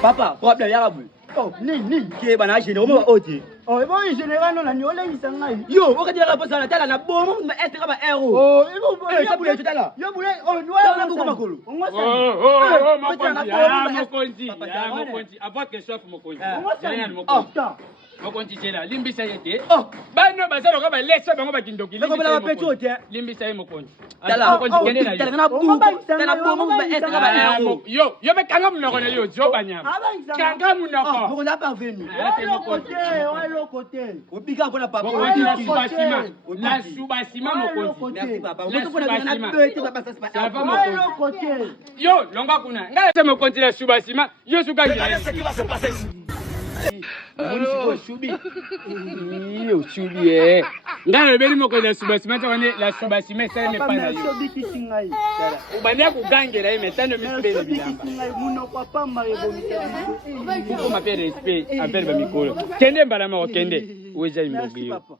Papa, problème ya babu. Oh, ni. Ke bana jene o mo oti. Oh, e bon général non la ni ole isangai. Yo, o ka dira posa na tala na bomo ma est ka ba ero. Oh, e bon ka bule tutala. Yo bule, oh, no Tala ko makolo. Oh, Mokonzi. Mokonzi. Avant que soit Mokonzi. Mokonzi jela, limbisa yete. Oh, bano bazalo ka ba leso bango ba kindoki. ko bela ba peto te. Limbisa ye Mokonzi. Tala, Mokonzi kende na tala yo. na bu. Tala bomo ma est ka ba ero. Yo be kanga munoko na yo, jo banyama. Kanga munoko. Mo na pas venu. Lo côté. Obika ko na papa. Mokonzi la subasima. La subasima Mokonzi. Merci papa. La Mo ko na na bete papa ça c'est Ça va pas. Mokonzi. Côté. Yo, longa kuna. Nga se Mokonzi la subasima, yo suka ngira. Mo shubi. Yo shubi eh. Nga le beli Mokonzi la subasima ta wane la subasima ça ne pas na yo. So biki singai. Ubania kugangela ye metano misipele So biki bilamba. singai muno kwa pamba rebonisa. Kuko mape respect, apele ba mikolo. Kende mbala ma kende. Weja Merci imbogiyo. papa.